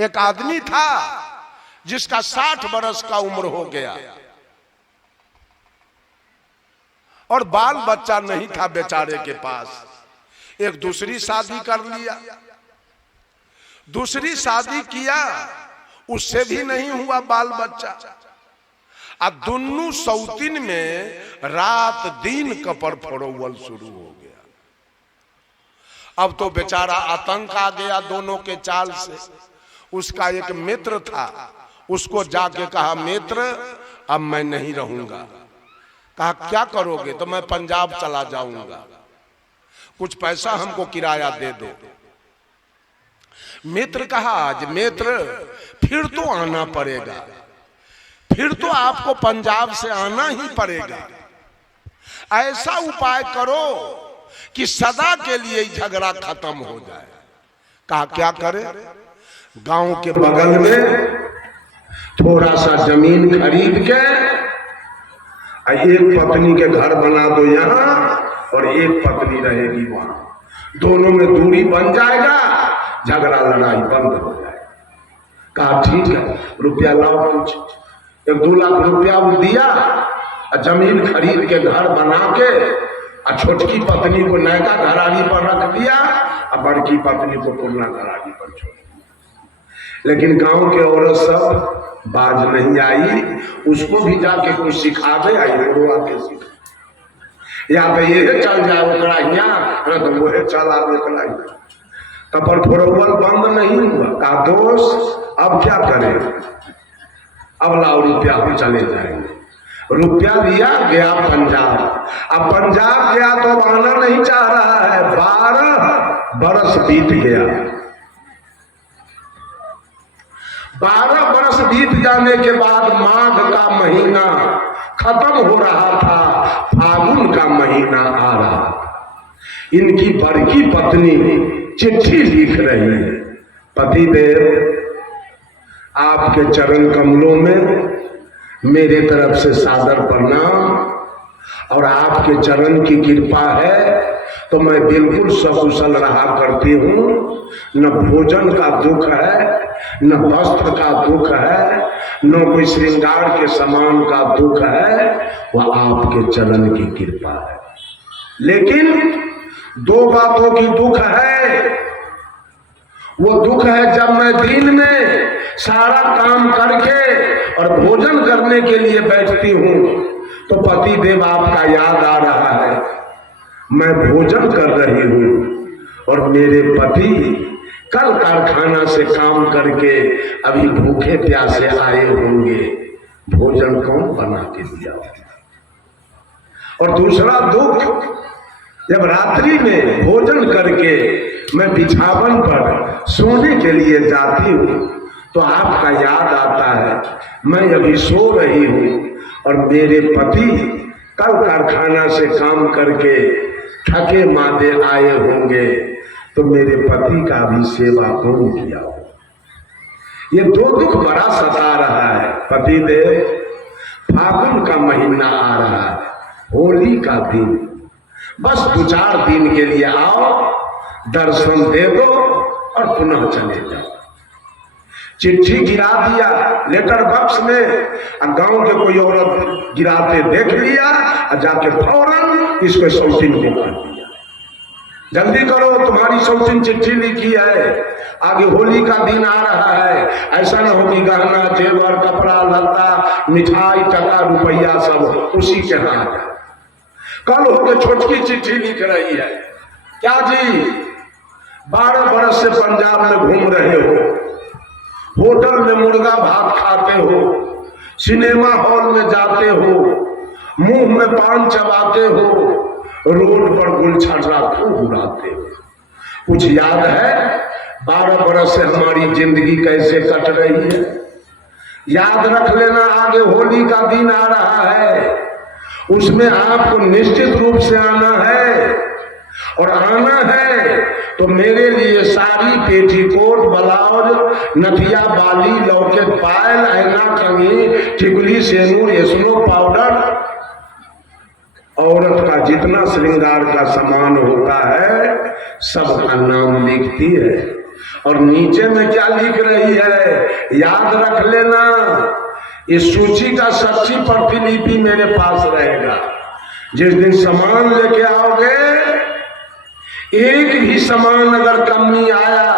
एक आदमी था जिसका 60 बरस का उम्र हो गया और बाल बच्चा नहीं था बेचारे के पास। एक दूसरी शादी कर लिया, दूसरी शादी किया, उससे भी नहीं हुआ बाल बच्चा। अब दोनों सौतीन में रात दिन कपड़ फोड़वल शुरू हो गया। अब तो बेचारा आतंक आ गया दोनों के चाल से। उसका एक मित्र था, उसको जाके कहा, मित्र अब मैं नहीं रहूंगा। कहा क्या करोगे? तो मैं पंजाब चला जाऊंगा, कुछ पैसा हमको किराया दे दो। मित्र कहा, आज मित्र फिर तो आना पड़ेगा, फिर तो आपको पंजाब से आना ही पड़ेगा। ऐसा उपाय करो कि सदा के लिए झगड़ा खत्म हो जाए। कहा क्या करे? गांव के बगल में थोड़ा सा जमीन खरीद के एक पत्नी के घर बना दो यहाँ और एक पत्नी रहेगी वहां, दोनों में दूरी बन जाएगा, झगड़ा लड़ाई बंद हो जाएगा। कहा ठीक है, रुपया लाओ, कुछ 1-2 लाख रुपया वो दिया, जमीन खरीद के घर बना के छोटकी पत्नी को नयका घरानी पर रख दिया और बड़की पत्नी को पुरना घरानी पर छोड़ दिया। लेकिन गांव के औरत सब बाज नहीं आई, उसको भी जाके कुछ सिखा दे, आई आके सिखा, या तो ये चल जाए ओकरा यहाँ, तो वो चल आवे ओकरा। कपड़ फोड़वल बंद नहीं हुआ। कहा दोस्त अब क्या करें? अब लाओ रुपया, हम चले जाएंगे। रुपया लिया, गया पंजाब। अब पंजाब गया तो अब आना नहीं चाह रहा है। 12 बरस बीत गया। 12 बरस बीत जाने के बाद माघ का महीना खत्म हो रहा था, फागुन का महीना आ रहा। इनकी बड़की पत्नी चिट्ठी लिख रही है, पतिदेव आपके चरण कमलों में मेरे तरफ से सादर प्रणाम, और आपके चरण की कृपा है तो मैं बिल्कुल सकुशल रहा करती हूँ। न भोजन का दुख है, न वस्त्र का दुख है, न कोई श्रृंगार के सामान का दुख है, वह आपके चरण की कृपा है। लेकिन 2 बातों की दुख है। वो दुख है जब मैं दिन में सारा काम करके और भोजन करने के लिए बैठती हूँ तो पति देव आपका याद आ रहा है। मैं भोजन कर रही हूँ और मेरे पति कल कारखाना से काम करके अभी भूखे प्यासे आए होंगे, भोजन कौन बना के दिया। और दूसरा दुख, जब रात्रि में भोजन करके मैं बिछावन पर सोने के लिए जाती हूँ तो आपका याद आता है। मैं अभी सो रही हूँ और मेरे पति कल कारखाना से काम करके थके मादे आए होंगे, तो मेरे पति का भी सेवा कौन किया हो। ये 2 दुख बड़ा सता रहा है। पति देव, फागुन का महीना आ रहा है, होली का दिन, बस 2-4 दिन के लिए आओ, दर्शन दे दो और पुनः चले जाओ। चिट्ठी गिरा दिया लेटर बॉक्स में, गांव के कोई औरत गिराते देख लिया और जाके फौरन इसको सौतीन को कर दिया। जल्दी करो, तुम्हारी सौतीन चिट्ठी लिखी है, आगे होली का दिन आ रहा है। ऐसा न हो कि गहना जेवर कपड़ा लत्ता मिठाई टका रुपया सब उसी के हाथ है। कल होके छोटकी चिट्ठी लिख रही है, क्या जी 12 बरस से पंजाब में घूम रहे हो, होटल में मुर्गा भात खाते हो, सिनेमा हॉल में जाते हो, मुंह में पान चबाते हो, रोड पर गुलछर्रा खूब उड़ाते हो। कुछ याद है 12 बरस से हमारी जिंदगी कैसे कट रही है? याद रख लेना, आगे होली का दिन आ रहा है, उसमें आपको निश्चित रूप से आना है। और आना है तो मेरे लिए साड़ी, पेटीकोट, ब्लाउज, नथिया, बाली, लौकेट, पायल, ऐना, कंघी, टिकुली, सेनूर, स्नो पाउडर, औरत का जितना श्रृंगार का सामान होता है सबका नाम लिखती है। और नीचे में क्या लिख रही है याद रख लेना, इस सूची का सच्ची प्रतिलिपि मेरे पास रहेगा। जिस दिन सामान लेके आओगे, एक भी सामान अगर कमी आया,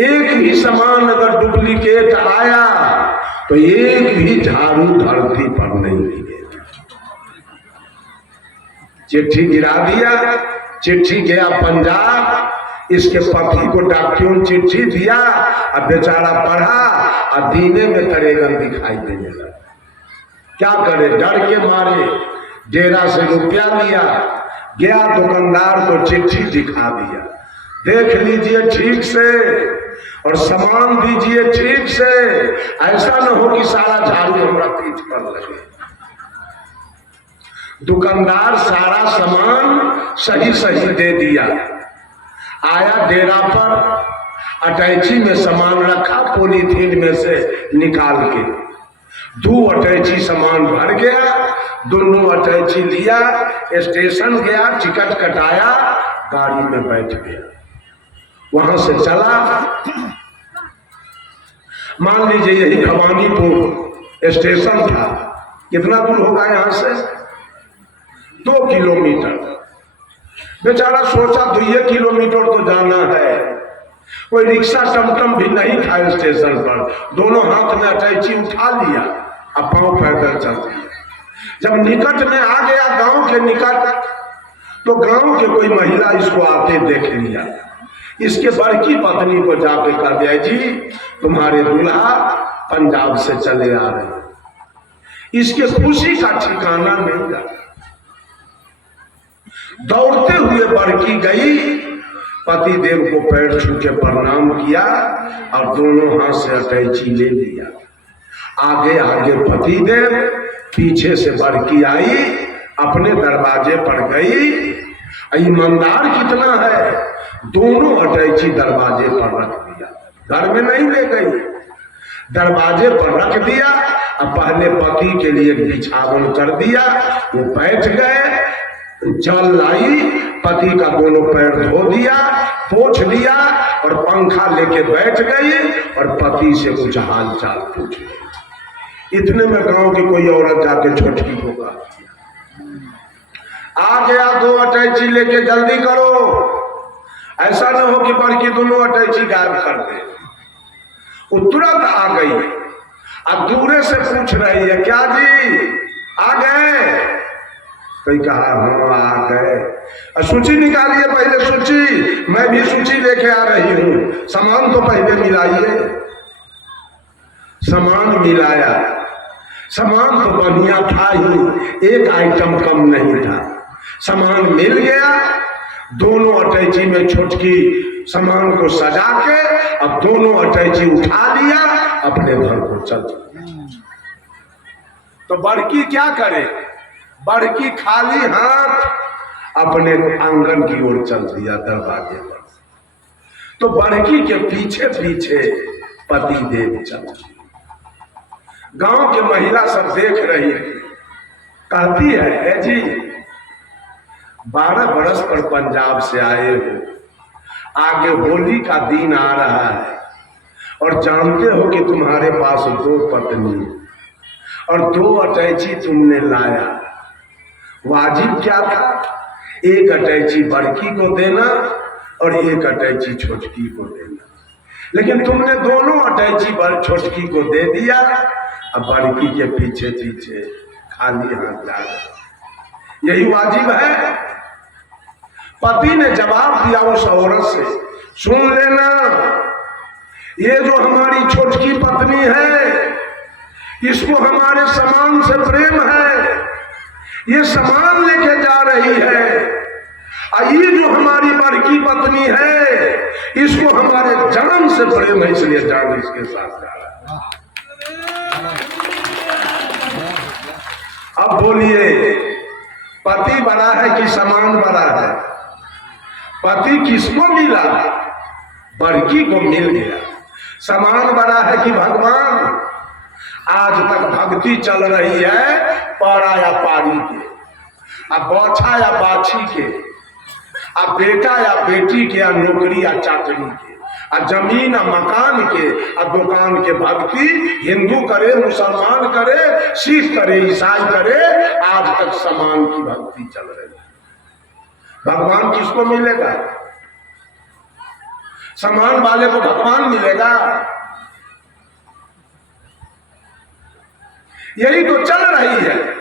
एक भी सामान अगर डुप्लीकेट आया, तो एक भी झाड़ू धरती पर नहीं गिरेगा। चिट्ठी गिरा दिया, चिट्ठी गया पंजाब, इसके पति को डाकियों चिट्ठी दिया, अब बेचारा पढ़ा और दीने में तरेगन दिखाई देने लगा। क्या करे, डर के मारे डेरा से रुपया लिया, गया दुकानदार को चिट्ठी दिखा दिया, देख लीजिए ठीक से और सामान दीजिए ठीक से, ऐसा न हो कि सारा झाड़ू हमारा पीठ पर लगे। दुकानदार सारा सामान सही सही दे दिया। आया डेरा पर, अटैची में सामान रखा, पॉलीथीन में से निकाल के 2 अटैची सामान भर गया, दोनों अटैची लिया, स्टेशन गया, टिकट कटाया, गाड़ी में बैठ गया, वहां से चला। मान लीजिए यही भवानीपुर स्टेशन था, कितना दूर होगा यहां से? 2 किलोमीटर। बेचारा सोचा 2 किलोमीटर तो जाना है, कोई रिक्शा टमटम भी नहीं था स्टेशन पर, दोनों हाथ में अटैची उठा लिया, अब पांव पैदल चल दिया। जब निकट में आ गया, गांव के निकट, तो गांव के कोई महिला इसको आते देख लिया, इसके बड़की पत्नी को जाके कह दिया, जी तुम्हारे दूल्हा पंजाब से चले आ रहे हैं। इसके खुशी का ठिकाना नहीं रहा। दौड़ते हुए बड़की गई, पति देव को पैर छू के प्रणाम किया और दोनों हाथ से अटैची ले लिया। आगे आगे पति देव, पीछे से बड़की आई, अपने दरवाजे पर गई। ईमानदार कितना है, दोनों अटैची दरवाजे पर रख दिया, घर में नहीं ले गई, दरवाजे पर रख दिया। अब पहले पति के लिए बिछावन कर दिया, वो बैठ गए, जल लाई, पति का दोनों पैर धो दिया, पोंछ दिया और पंखा लेके बैठ गई और पति से कुछ हाल चाल पूछ लिया। इतने में गांव की कोई औरत जाके छोटकी को कहा, आ गया 2 अटैची लेके, जल्दी करो, ऐसा न हो कि बड़की दोनों अटैची गायब कर दे। वो तुरंत आ गई, अब दूरे से पूछ रही है, क्या जी आ गए? कई कहा हाँ आ गए। सूची निकालिए पहले, सूची, मैं भी सूची लेके आ रही हूं, सामान तो पहले मिलाइए। सामान मिलाया, सामान तो बढ़िया था ही, एक आइटम कम नहीं था, सामान मिल गया। दोनों अटैची में छोटकी सामान को सजा के अब दोनों अटैची उठा लिया, अपने घर को चल। तो बड़की क्या करे, बड़की खाली हाथ अपने आंगन की ओर चल दिया दरवाजे पर। तो बड़की के पीछे पीछे पति देव चल दिए। गांव के महिला सब देख रही है, कहती है, जी 12 बरस पर पंजाब से आए हो, आगे होली का दिन आ रहा है और जानते हो कि तुम्हारे पास 2 पत्नी और 2 अटैची तुमने लाया। वाजिब क्या था, एक अटैची बड़की को देना और एक अटैची छोटकी को देना, लेकिन तुमने दोनों अटैची छोटकी को दे दिया। अब बड़की के पीछे पीछे खाली हाथ जा रहे, यही वाजिब है? पति ने जवाब दिया उस औरत से, सुन लेना, ये जो हमारी छोटकी पत्नी है, इसको हमारे सामान से प्रेम है, ये सामान लेके जा रही है। ये जो हमारी बड़की पत्नी है, इसको हमारे जान से प्रेम है, इसलिए जान इसके साथ जा रहा है। अब बोलिए, पति बड़ा है कि सामान बड़ा है? पति किसको मिला? बड़की को मिल गया। सामान बड़ा है कि भगवान? आज तक भक्ति चल रही है पारा या पारी के, अब बौछा या बाछी के, अब बेटा या बेटी के, या नौकरी या चाकरी के। और जमीन और मकान के और दुकान के भक्ति हिंदू करे, मुसलमान करे, सिख करे, ईसाई करे, आज तक समान की भक्ति चल रही है। भगवान किसको मिलेगा? समान वाले को भगवान मिलेगा? यही तो चल रही है।